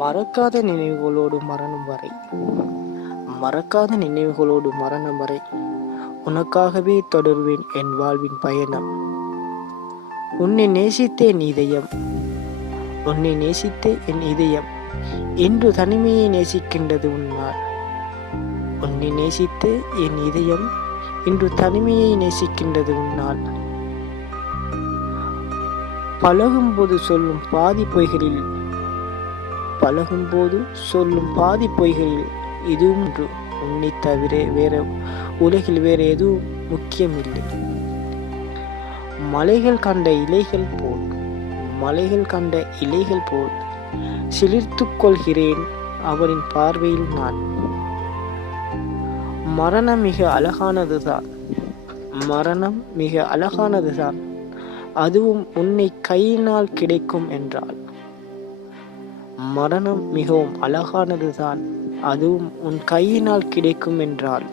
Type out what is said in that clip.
மறக்காத நினைவுகளோடு மரணம் வரை, மறக்காத நினைவுகளோடு மரணம் வரை உனக்காகவே தொடர்வேன் என் வாழ்வின் பயணம். உன்னை நேசித்தேன் இதயம், உன்னை நேசித்தே என் இதயம் இன்று தனிமையை நேசிக்கின்றது உன்னால். உன்னை நேசித்தே என் இதயம் இன்று தனிமையை நேசிக்கின்றது உன்னால். பழகும்போது சொல்லும் பாதி பொய்களில், பழகும்போது சொல்லும் பாதி பொய்களில் இதுவும் ஒன்று. உன்னை தவிர வேற உலகில் வேற எதுவும் முக்கியமில்லை. மலைகள் கண்ட இலைகள் போல், மலைகள் கண்ட இலைகள் போல் சிலிர்த்துக் கொள்கிறேன் அவரின் பார்வையில் நான். மரணம் மிக அழகானதுதான், மரணம் மிக அழகானதுதான், அதுவும் உன்னை கையினால் கிடைக்கும் என்றால். மரணம் மிகவும் அழகானதுதான், அதுவும் உன் கையினால் கிடைக்கும் என்றால்.